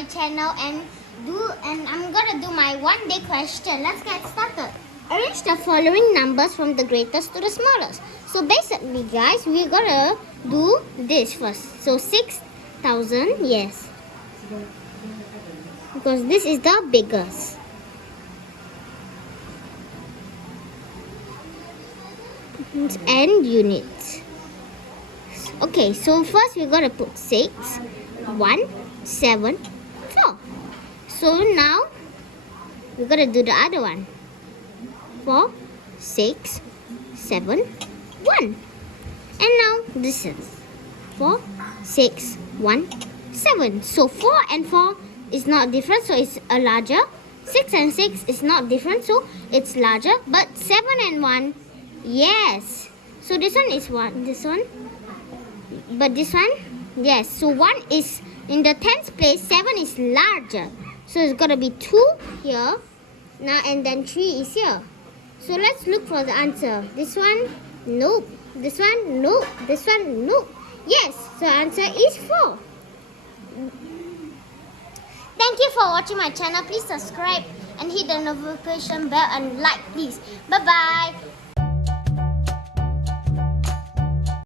my channel and I'm gonna do my one day question. Let's get started. Arrange the following numbers from the greatest to the smallest. So basically guys, we're gonna do this first. So 6,000, yes. Because this is the biggest. And units. Okay, so first we're gonna put 6, 1, 7, 4. So now we're gonna do the other one. 4, 6, 7, 1. And now this is 4, 6, 1, 7. So 4 and 4 is not different, so it's a larger. 6 and 6 is not different, so it's larger. But 7 and 1, yes. So this one is 1, this one. But this one, yes. So 1 is in the 10th place, 7 is larger. So it's gonna be 2 here. Now and then 3 is here. So let's look for the answer. This one, nope. This one, nope. This one, nope. Yes, so answer is 4. Thank you for watching my channel. Please subscribe and hit the notification bell and like please. Bye bye.